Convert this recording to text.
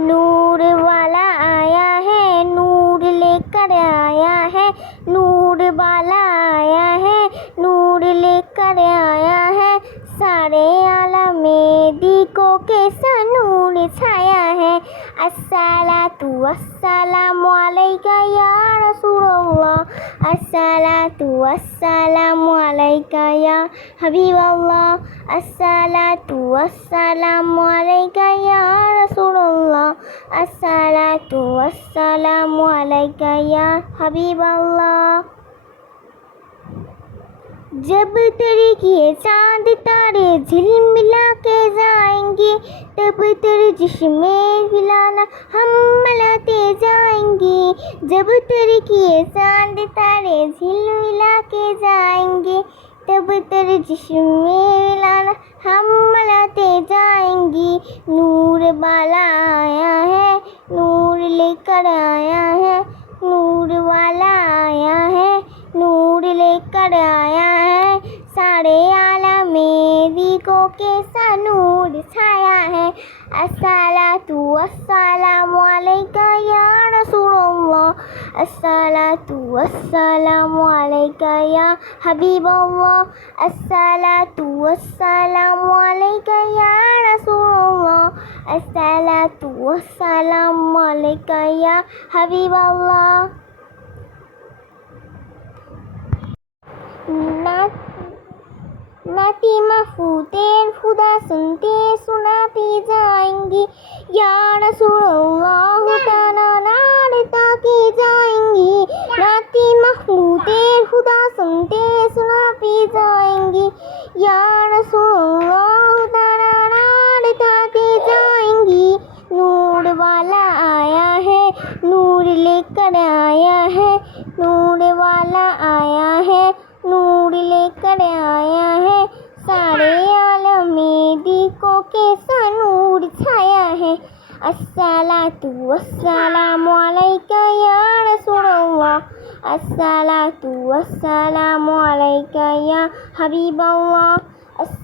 नूर वाला आया है, नूर लेकर आया है, नूर वाला आया है, नूर लेकर आया है। सारे आलम दीको के नूर छाया है। अस्सलातु वस्सलामु अलैका या रसूलल्लाह। अस्सलातु वस्सलामु अलैका या हबीबल्लाह। अस्सलातु वस्सलामु अलैका या रसूलल्लाह अस्सलातु वस्सलामु अलैका या हबीबल्लाह जब तेरे किए चांद तारे झिलमिला के जाएंगे तब तेरे जिस्म हिलाना हम मलाते जाएंगे जब तेरे किए चांद तारे झिलमिला के जाएंगे तब तेरे जिस्म हिलाना हम मलाते जाएंगे नूर वाला आया है नूर लेकर आया है, नूर वाला आया है, नूर लेकर आया है, सारे आलम में दीको के सा नूर छाया है। अस्सलातु वस्सलामु अलैका या रसूलल्लाह, अस्सलातु वस्सलामु अलैका या हबीबल्लाह, अस्सलातु वस्सलामु अलैका अस्सलातु वस्सलामु अलैका या हबीबल्लाह ना नाती महफूतेर खुदा सुनते सुनाते जाएंगे या रसूलुल्लाह ताला नारता के जाएंगे नाती महफूतेर खुदा सुनते सुनाते वाला आया है, नूर लेकर आया है, नूर वाला आया है, नूर लेकर आया है। सारे आलम में दीको के नूर छाया है। अस्सलातु वस्सलामु अलैका या रसूलल्लाह अस्सलातु वस्सलामु अलैका या हबीबल्लाह।